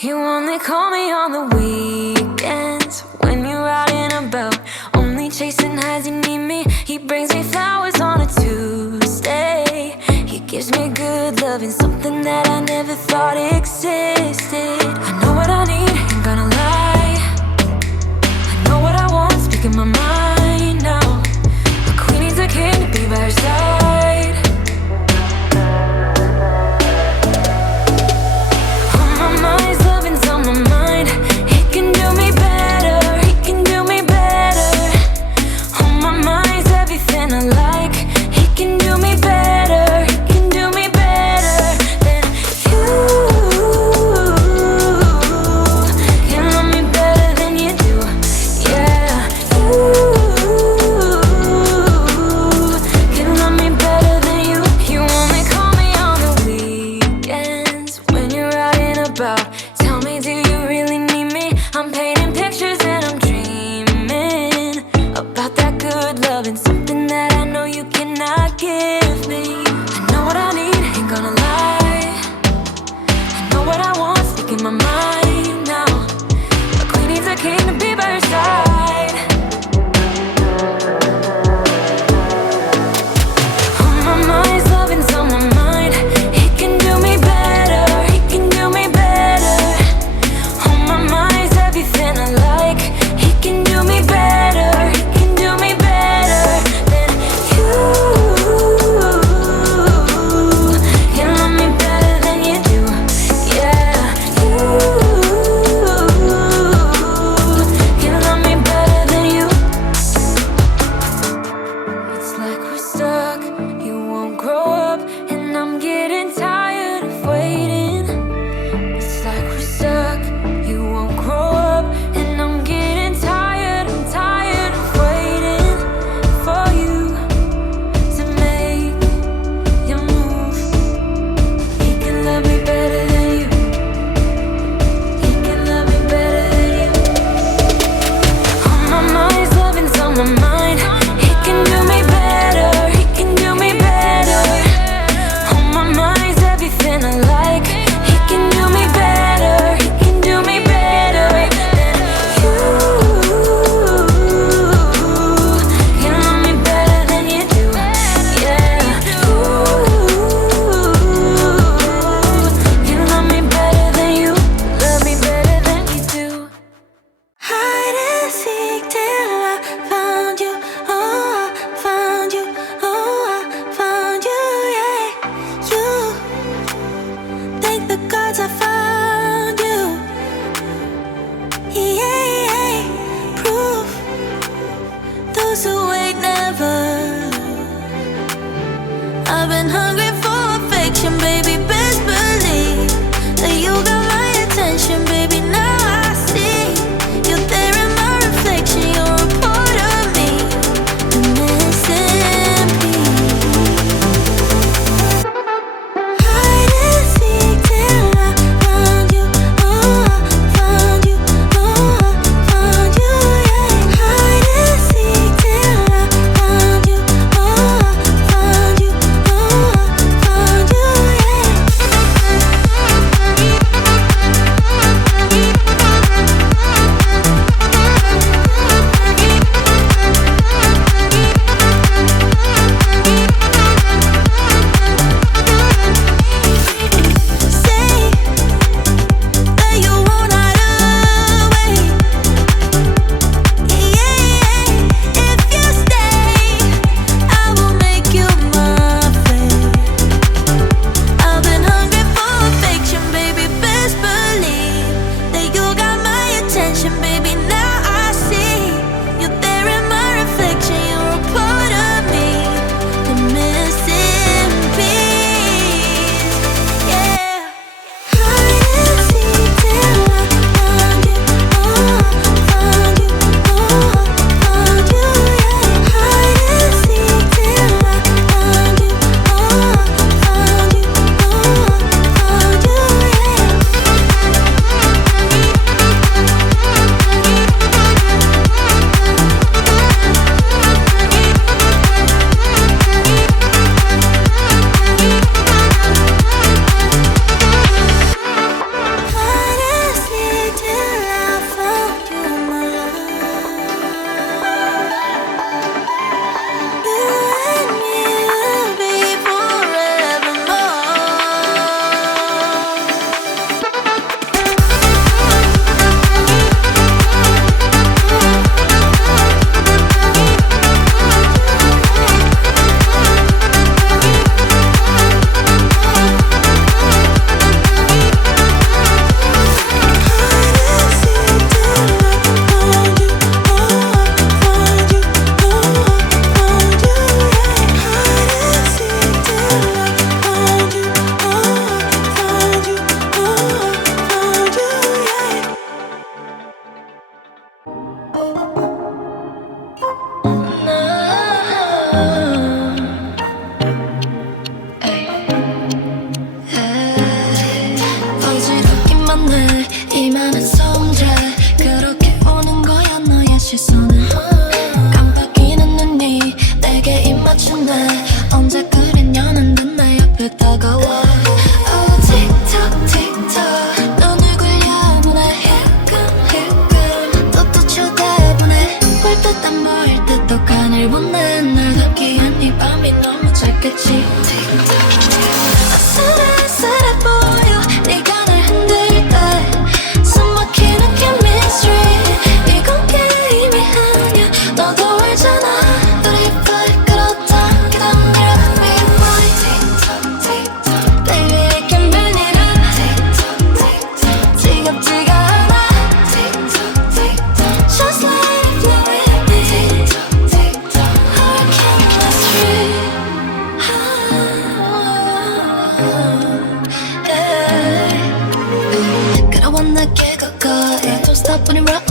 You only call me on the weekends when you're out and about, only chasing highs. You need me. He brings me flowers on a Tuesday. He gives me good loving, something that I never thought existed. I know what I need, ain't gonna lie. I know what I want, speaking my mind now. A queen needs a king to be by her side. On my mind's loving's on my mind. He can do me better, he can do me better. On my mind's everything I like. He can do me better, he can do me better than you. Can love me better than you do, yeah. You can love me better than you. You only call me on the weekends when you're out and about. Tell me, do you really need me? I'm painting pictures and I'm dreaming about that good loving, something that I know you cannot give me. I know what I need, ain't gonna lie. I know what I want, speaking my mind now. A queen needs a king to be by her side. On my mind's loving's on my mind. He can do me better, he can do me better. On my mind's everything I like. He can do me better, he can do me better than you. Can love me better than you do, yeah. You can love me better than you. It's like we're stuck, you won't grow up, and I'm getting tired of waiting. It's like we're stuck, you won't grow up, and I'm getting tired, I'm tired of waiting for you to make your move. He can love me better than you. He can love me better than you. On my mind's loving's on my mind. He can do me better, he can do me better. On my mind's everything I like. He can do me better, he can do me better than you. Can love me better than you do, yeah. Can love me better than you. Love me better than you do. Hide and seek till I found you. Oh, I found you. Oh, I found you, yeah. You thank the gods I found you. Yeah, proof those who wait never. I've been hungry for affection, baby. Best believe that you got my attention, baby. Now I see you're there in my reflection. You're a part of me, the missing piece. Hide and seek till I 보내 이 많은 성재 그렇게 오는 거야 너의 시선은 깜빡이는 눈이 내게 입 맞추네 언제 그랬냐는 듯 내 옆에 다가와 틱톡 틱톡 눈을 굴려보내 힐끔 또 쳐다보네 볼 듯 안 보일 듯 독한 보내 날 덮기엔 이 밤이 너무 짧겠지 아슬아슬해 보여 네가 날 흔들 때 숨막히는 chemistry 이건 게임이 아니야 너도 알잖아 우리 vibe 그렇다 그다음 내려 rewind 틱톡 baby it can burn it up 지겹지가 않아 just let it flow with me our chemistry 끌어와 내게 가까이 Don't stop when you rock